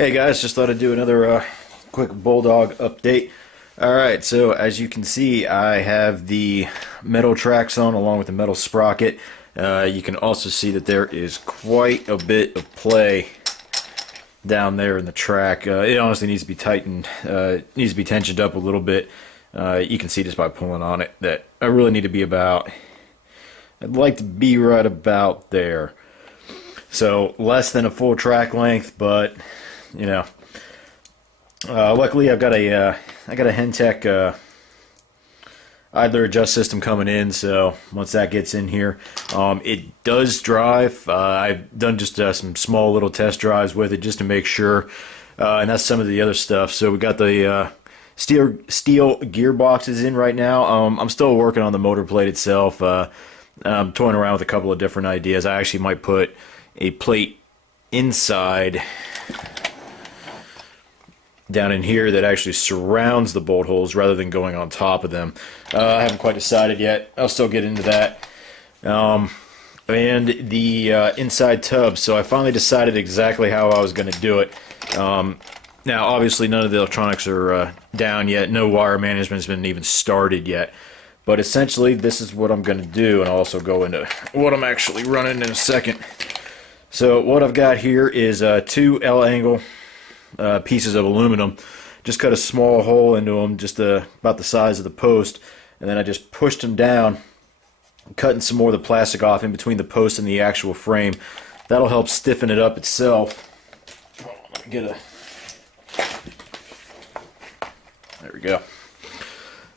Hey guys, just thought I'd do another quick Bulldog update. Alright, so as you can see, I have the metal tracks on along with the metal sprocket. You can also see that there is quite a bit of play down there in the track. It honestly needs to be tightened, needs to be tensioned up a little bit. You can see just by pulling on it that I really need to be I'd like to be right about there. So less than a full track length, but you know, luckily I've got a Hentech idler adjust system coming in. So once that gets in here, it does drive. I've done just some small little test drives with it just to make sure, and that's some of the other stuff. So we got the steel gearboxes in right now. I'm still working on the motor plate itself. I'm toying around with a couple of different ideas. I actually might put a plate inside down in here that actually surrounds the bolt holes rather than going on top of them. I haven't quite decided yet. I'll still get into that. And the inside tub. So I finally decided exactly how I was going to do it. Now, obviously, none of the electronics are down yet. No wire management has been even started yet. But essentially, this is what I'm going to do, and I'll also go into what I'm actually running in a second. So what I've got here is two L-angle pieces of aluminum. Just cut a small hole into them, just about the size of the post, and then I just pushed them down, cutting some more of the plastic off in between the post and the actual frame. That'll help stiffen it up itself. Let me get there we go.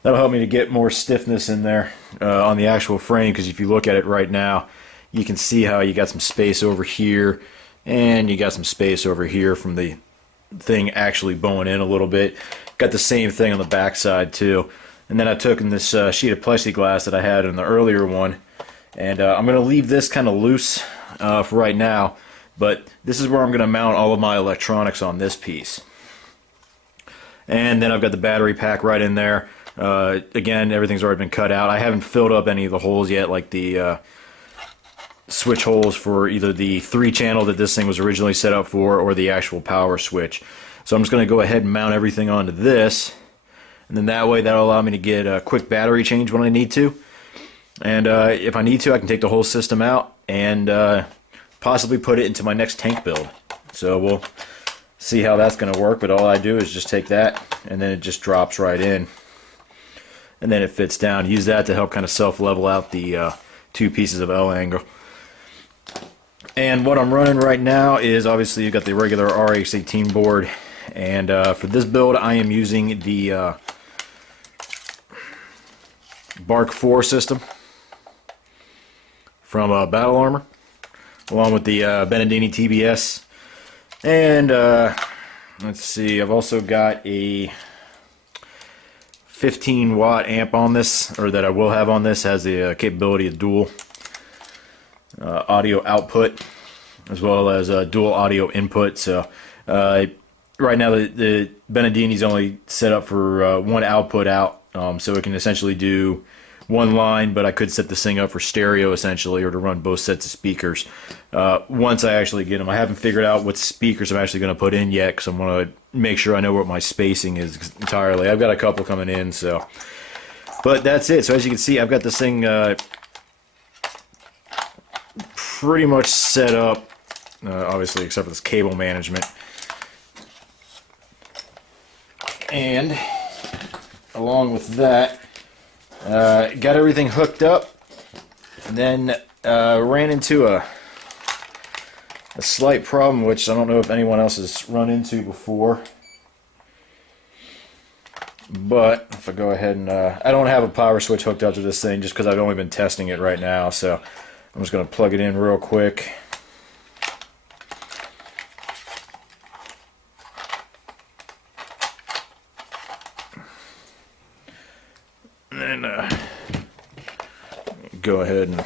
That'll help me to get more stiffness in there on the actual frame, because if you look at it right now, you can see how you got some space over here, and you got some space over here from the thing actually bowing in a little bit. Got the same thing on the back side too. And then I took in this sheet of plexiglass that I had in the earlier one, and I'm going to leave this kind of loose for right now, but this is where I'm going to mount all of my electronics on this piece. And then I've got the battery pack right in there. Again, everything's already been cut out. I haven't filled up any of the holes yet, like the switch holes for either the 3-channel that this thing was originally set up for or the actual power switch. So I'm just going to go ahead and mount everything onto this, and then that way that'll allow me to get a quick battery change when I need to. And if I need to, I can take the whole system out and possibly put it into my next tank build. So we'll see how that's going to work, but all I do is just take that and then it just drops right in, and then it fits down. Use that to help kind of self-level out the two pieces of L-angle. And what I'm running right now is, obviously, you've got the regular RX-18 board, and for this build I am using the Bark 4 system from Battle Armor, along with the Benedini TBS. And let's see, I've also got a 15-watt amp on this, or that I will have on this. Has the capability of dual audio output as well as dual audio input. So right now the Benedini's only set up for one output out, so it can essentially do one line, but I could set this thing up for stereo essentially, or to run both sets of speakers once I actually get them. I haven't figured out what speakers I'm actually going to put in yet, because I'm going to make sure I know what my spacing is entirely. I've got a couple coming in, so. But that's it. So as you can see, I've got this thing pretty much set up, obviously except for this cable management. And along with that, got everything hooked up, and then ran into a slight problem, which I don't know if anyone else has run into before. But if I go ahead and I don't have a power switch hooked up to this thing just because I've only been testing it right now, so I'm just going to plug it in real quick. And then go ahead and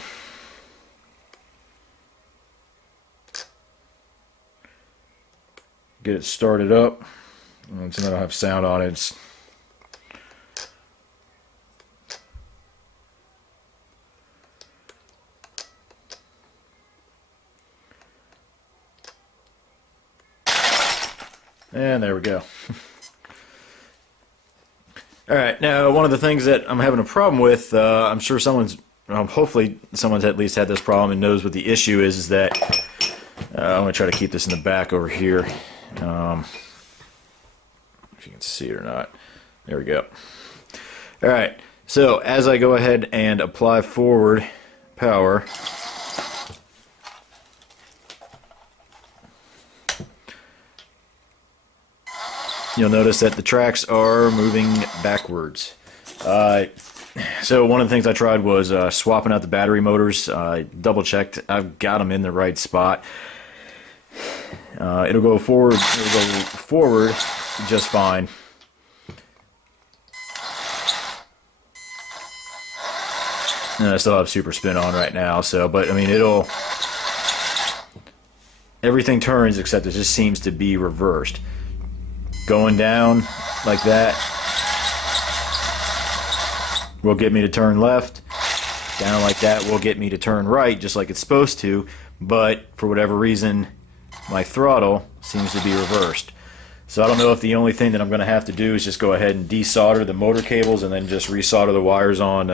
get it started up. Since I don't have sound on it, And there we go. Alright, now one of the things that I'm having a problem with, I'm sure hopefully someone's at least had this problem and knows what the issue is that, I'm going to try to keep this in the back over here, if you can see it or not. There we go. Alright, so as I go ahead and apply forward power, you'll notice that the tracks are moving backwards. So one of the things I tried was swapping out the battery motors. I double checked. I've got them in the right spot. It'll go forward just fine. And I still have super spin on right now, so, but I mean, everything turns except it just seems to be reversed. Going down like that will get me to turn left. Down like that will get me to turn right, just like it's supposed to, but for whatever reason, my throttle seems to be reversed. So I don't know if the only thing that I'm going to have to do is just go ahead and desolder the motor cables and then just resolder the wires on